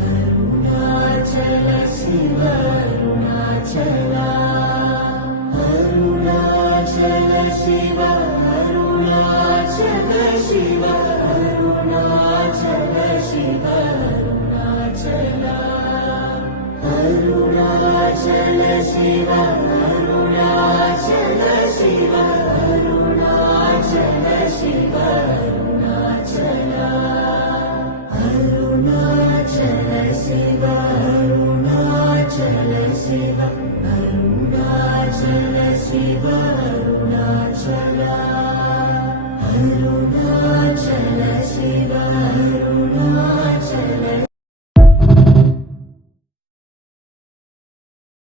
Arunachal Shiv Arunachal Arunachal Shiv Arunachal Shiv Arunachal Shiv Arunachal Arunachal Shiv Arunachal Shiv Arunachal Shiv Arunachal Arunachal Shiv